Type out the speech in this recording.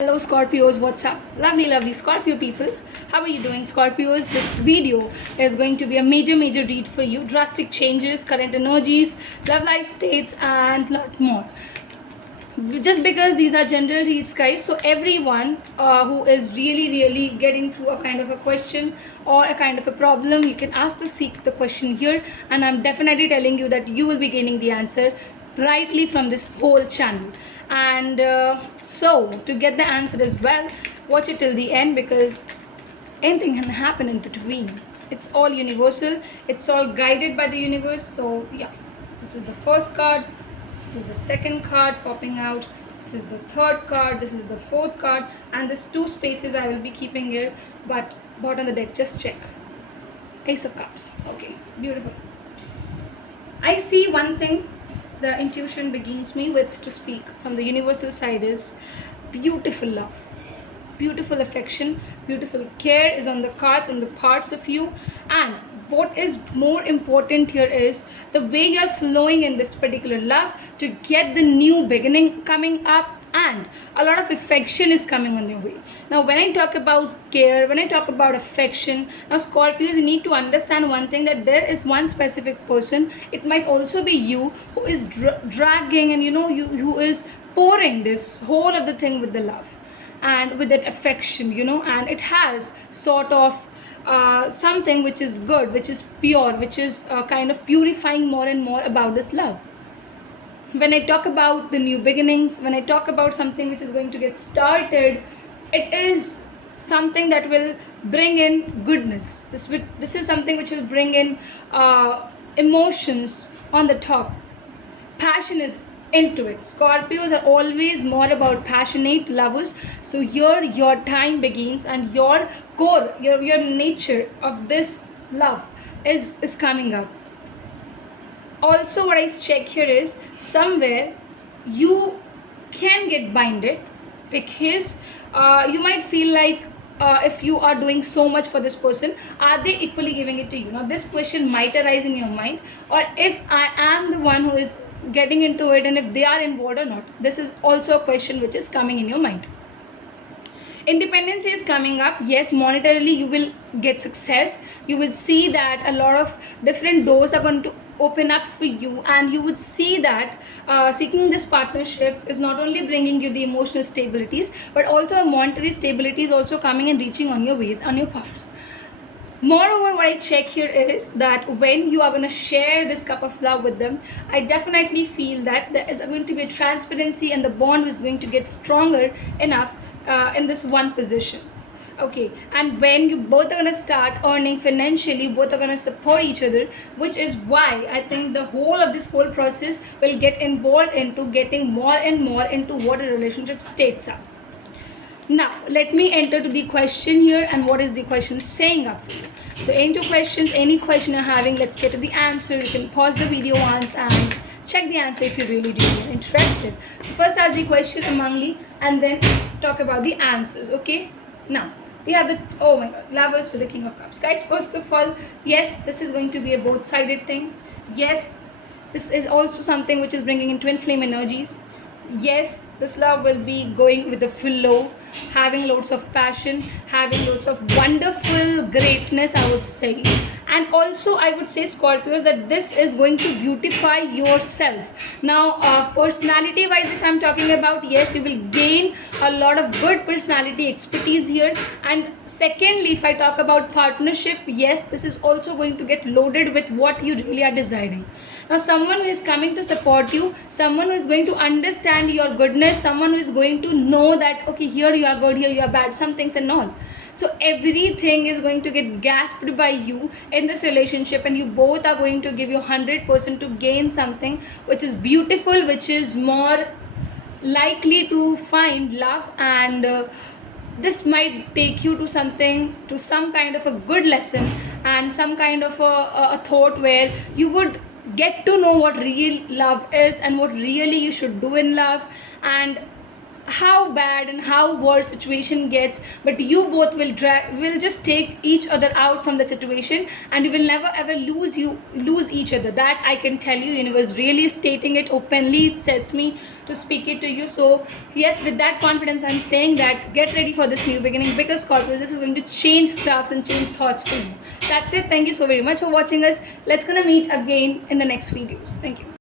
Hello Scorpios, what's up? Lovely Scorpio people. How are you doing, Scorpios? This video is going to be a major read for you. Drastic changes, current energies, love life states, and lot more. Just because these are general reads, guys, so everyone who is really getting through a kind of a question or a kind of a problem, you can ask seek the question here, and I'm definitely telling you that you will be gaining the answer rightly from this whole channel. And so to get the answer as well, watch it till the end, because anything can happen in between. It's all universal, it's all guided by the universe. So yeah, this is the first card, this is the second card popping out, this is the third card, this is the fourth card, and there's two spaces I will be keeping here, but bottom of the deck, just check. Ace of Cups. Okay, beautiful. I see one thing the intuition begins me with to speak from the universal side is beautiful love, beautiful affection, beautiful care is on the cards, on the parts of you. And what is more important here is the way you're flowing in this particular love to get the new beginning coming up, and a lot of affection is coming on your way. Now when I talk about care, when I talk about affection, now Scorpios, you need to understand one thing, that there is one specific person, it might also be you, who is dragging, and you who is pouring this whole of the thing with the love and with that affection, and it has sort of something which is good, which is pure, which is kind of purifying more and more about this love. When I talk about the new beginnings, when I talk about something which is going to get started, it is something that will bring in goodness. This is something which will bring in emotions on the top. Passion is into it. Scorpios are always more about passionate lovers. So here your time begins, and your core, your nature of this love is coming up. Also what I check here is somewhere you can get binded, because you might feel like if you are doing so much for this person, are they equally giving it to you? Now this question might arise in your mind, or if I am the one who is getting into it, and if they are involved or not. This is also a question which is coming in your mind. Independence is coming up. Yes, monetarily you will get success. You will see that a lot of different doors are going to open up for you, and you would see that seeking this partnership is not only bringing you the emotional stabilities, but also a monetary stability is also coming and reaching on your ways, on your paths. Moreover, what I check here is that when you are going to share this cup of love with them, I definitely feel that there is going to be a transparency, and the bond is going to get stronger enough in this one position. Okay, and when you both are going to start earning financially, both are going to support each other, which is why I think the whole of this whole process will get involved into getting more and more into what a relationship states are. Now let me enter to the question here, and what is the question saying up for you. So into questions, any question you're having, let's get to the answer. You can pause the video once and check the answer if you really are interested. So first ask the question amongly, and then talk about the answers. Okay, now we have the, oh my god, lovers with the King of Cups. Guys, first of all, yes, this is going to be a both-sided thing. Yes, this is also something which is bringing in twin flame energies. Yes, this love will be going with the flow, having loads of passion, having loads of wonderful greatness, I would say. And also I would say, Scorpios, that this is going to beautify yourself. Now personality wise, if I'm talking about, yes, you will gain a lot of good personality expertise here. And secondly, if I talk about partnership, yes, this is also going to get loaded with what you really are desiring. Now someone who is coming to support you, someone who is going to understand your goodness, someone who is going to know that okay, here you are good, here you are bad, some things and all. So everything is going to get gasped by you in this relationship, and you both are going to give your 100% to gain something which is beautiful, which is more likely to find love. And this might take you to something, to some kind of a good lesson, and some kind of a thought where you would get to know what real love is and what really you should do in love. And how bad and how worse situation gets, but you both will just take each other out from the situation, and you will never ever lose each other. That I can tell you. Universe really stating it openly sets me to speak it to you. So yes, with that confidence, I'm saying that get ready for this new beginning, because Scorpios, this is going to change stuffs and change thoughts for you. That's it. Thank you so very much for watching us. Let's gonna meet again in the next videos. Thank you.